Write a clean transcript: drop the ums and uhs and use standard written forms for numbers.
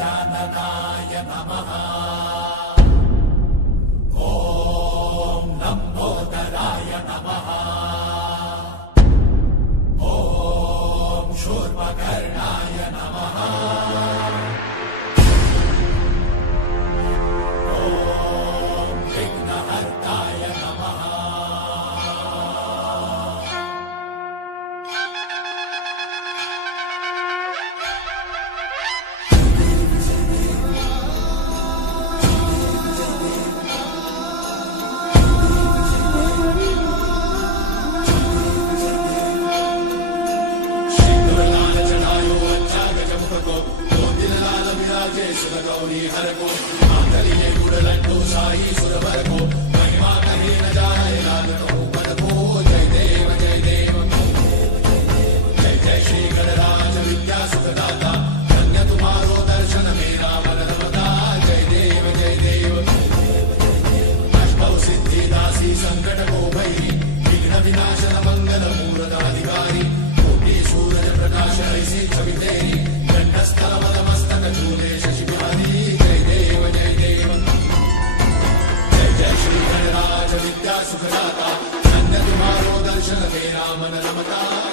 गजाननाय नमः। ॐ लम्बोदराय नमः। ॐ शूर्पकर्णाय नमः। ॐ विघ्नहर्ताय नमः। गौरी हर को मांगलिये गुड़ लड्डू शाही सुरवर को महिमा कहीं न जाए लागतो पद को। जय देव जय देव जय जय श्री गणराज विद्या सुखदाता धन्य तुम्हारो दर्शन मेरा मन रमता। जय देव जय देव अष्टौ सिद्धि दासी संकट को भई विघ्न विनाशन मंगल मूर्त अधिकारी कोटि सूरज प्रकाश ऐसी छवि तेरी कंठस्थल मद मस्तक झूले शशि बिहारी। जय देव जय देव जय जय श्री गणराज विद्या सुखदाता धन्य तुम्हारो दर्शन मेरा मन रमता।